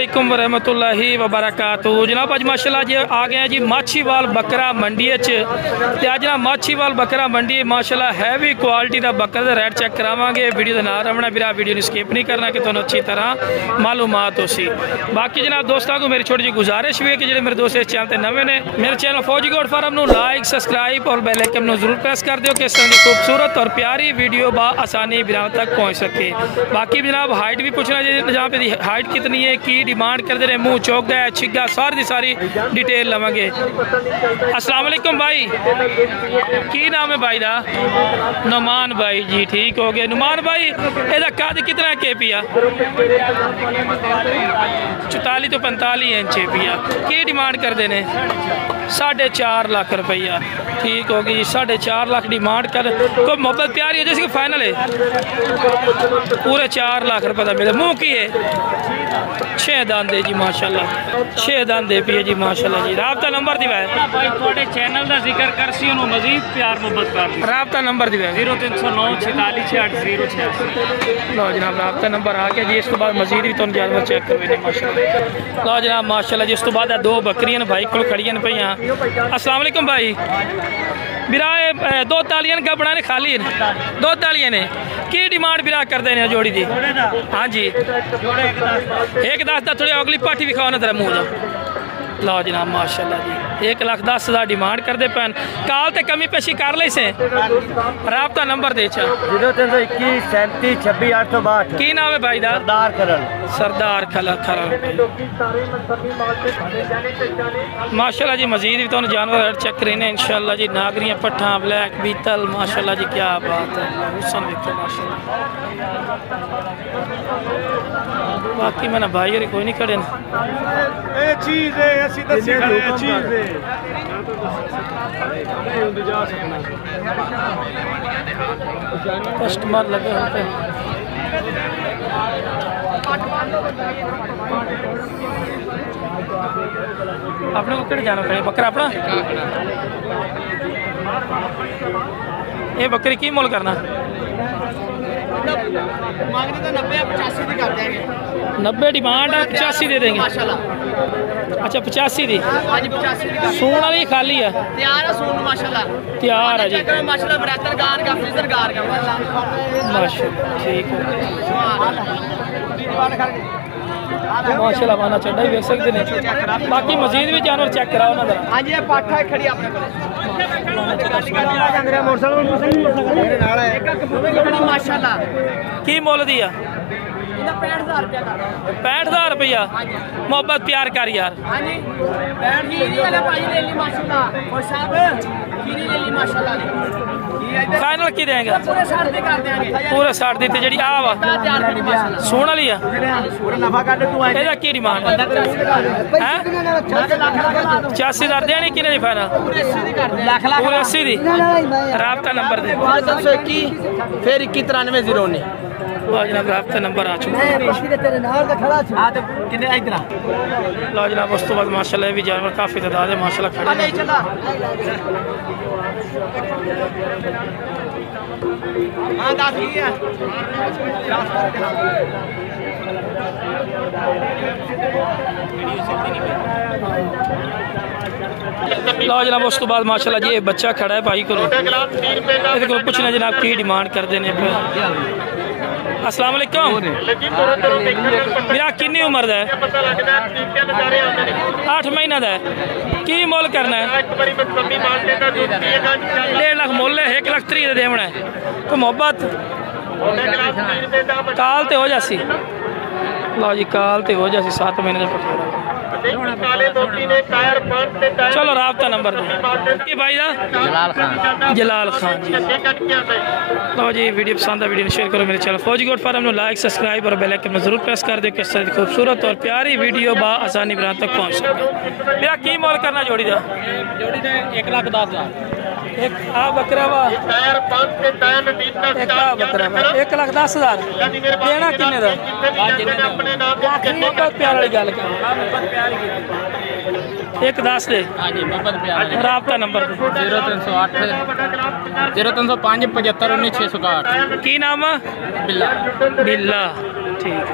वालेकुम रहमतुल्लाहि वबरकातुहू। जनाब अज माशाल्लाह जी आ गए जी माछीवाल बकरा मंडी ते अज ना माछीवाल बकरा मंडी माशाल्लाह हैवी क्वालिटी का बकरा का रेट चेक करावांगे। वीडियो के नाल रवना बिरा वीडियो ने स्किप नहीं करना कि तुहानूं अच्छी तरह मालूमात हो सी। बाकी जनाब दोस्तों को मेरी छोटी जी गुजारिश भी है कि जो मेरे दोस्त इस चैनल पर नवे ने मेरे चैनल फौजी गोट फार्म लाइक सबसक्राइब और बेल आइकन जरूर प्रेस कर दियो कि इस तरह की खूबसूरत और प्यारी वीडियो आसानी बिरा तक पहुँच सके। बाकी जनाब हाइट भी पूछना जी जहाँ पे हाइट कितनी है की डिमांड करते रहे मुँह चौक है छिगा सारी सारी डिटेल लवेंगे। अस्सलाम वालेकुम भाई की नाम है भाई दा? नुमान भाई जी ठीक हो गए। नुमान भाई एदा कद कितना के पिया? 44 तो 45 इंच पिया। की डिमांड करते हैं? 4.5 लाख रुपया ठीक हो गई। 4.5 लाख डिमांड कर कोई मोहब्बत प्यारी हो जैसे कि फाइनल है पूरे 4 लाख रुपये का मेरे मुँह की है 6 दांदे जी माशाल्लाह 6 दांदे पिए जी माशाल्लाह जी। राबता नंबर दिवाए भाई थोड़े चैनल का जिक्र कर सी उन्होंने मजीद प्यार मोहब्बत कर राबता नंबर दिवाए 0309 46 8086। लो जनाब राबता नंबर आ गया जी। इस तो बाद मजीद भी तुम जानवर चेक करवे माशाल्लाह। लो जनाब माशाल्लाह जी। इस तो बाद 2 बकरियां भाई को खड़ियां पे। अस्सलाम वालेकुम भाई बिरा 2 तालियां का बनाने खाली 2 तालियां ने की डिमांड बिरा करते हैं जोड़ी दी? हाँ जी 1.10 का थोड़ी अगली पाठी भी खाओ ना तेरा मुँह का। लो जनाब माशाल्लाह जी 1,10,000 डिमांड करते पैन काल ते कमी पेशी कर ले से। राबता नंबर दे 0321 37 26 862। की नाम है भाई दा? सरदार खरल माशाल्लाह जी। मजीद भी तो जानवर चेक करें इंशाल्लाह जी। नागरियाँ पट्ठा ब्लैक बीतल माशाल्लाह जी क्या बात है। बाकी मैंने भाई और कोई नहीं खड़े कस्टमर लगे होते अपने को कड़े जाना पड़े बकरा अपना ये बकरी की मोल करना? 90 डिमांड है 85 दे देंगे। अच्छा 85 दी सून वाली खाली है तैयार है जी माशाल्लाह ठीक है माशाल्लाह माना चढ़ा ही देख सकते हैं। बाकी मजीद भी जानवर चेक कराओ ना जरा। हाँ जी पाठा खड़ी माशाल्लाह की मोल दी 65,000 रुपया। मोहब्बत प्यार कर यार फाइनल की देंगे पूरे 60 दी जी आ वा सोन वाली है की डिमांड है? 85,000 देनी कि नहीं फाइनल पूरे 80 दी। राबता नंबर दे फिर 2193 जनाब राबता नंबर आ चुका है। लो जनाब उस तो बाद माशाल्लाह भी जानवर काफ़ी तादाद है माशाल्लाह खड़े लो जनाब उस तो बाद माशाल्लाह जी बच्चा खड़ा है भाई को पूछना जनाब की डिमांड करते हैं। अस्सलाम वालेकुम मेरा किन्नी उम्र है? 8 महीना का की मोल करना है? 1.5 लाख मोल है 1,30,000 का देना है तो मोहब्बत काल ते हो जासी। लो जी काल ते हो जासी 7 महीने का चलो राबता नंबर दो भाई दा जलाल खान जी। लो जी वीडियो पसंद है वीडियो शेयर करो मेरे चैनल फौजी गोट फार्म लाइक सबसक्राइब और बेल आइकन में जरूर प्रेस कर दो किस तरह की खूबसूरत और प्यारी वीडियो आसानी बना तक पहुँच सके। मेरा की मोल करना जोड़ी दा? 1,10,000 एक आ बकरा वा एक आ बकरा वा 1,10,000 देना किन्ने दा? बहुत प्यार वाली गल कर 1,10 दे। राबता नंबर 0308 0305 75 19 661। की नाम? बिल्ला बिल्ला ठीक है।